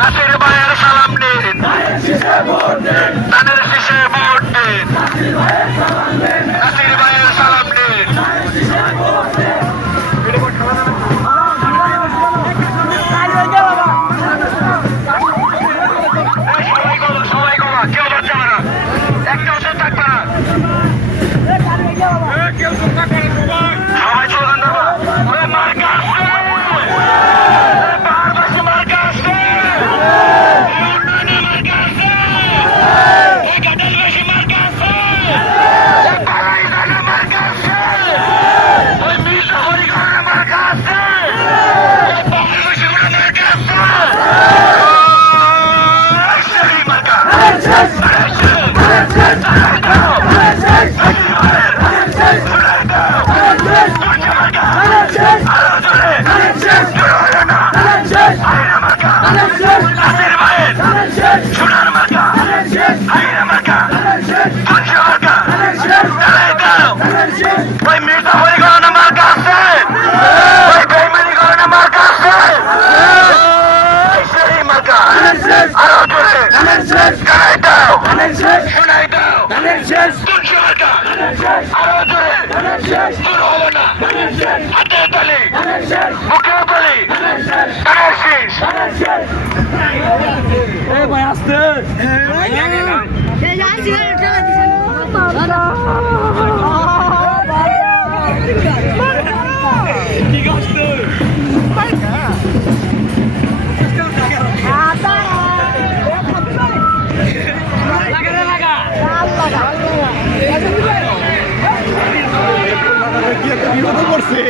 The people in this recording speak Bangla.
নাসির ভাইয়ের সালাম নিন, ধানের শীষে ভোট দিন, নাসির ভাইয়ের সালাম নিন। সবাই কমা, কেউ বাচ্চা না, একটা ওষুধ থাকবে না, সবাই স্লোগান দেবো, মার্কা আসছে, পাহাড়বাসী মার্কা আসছে, মার্কা আসছে, গাদালবাসী মার্কা আসছে, পাড়াই জায়গা মার্কা আসছে, ওই মির্জা হরিগড়ের মার্কা আসছে, পাহাড়বাসী মার্কা আসছে, সেই মার্কা কি একটা বিপদ করছে।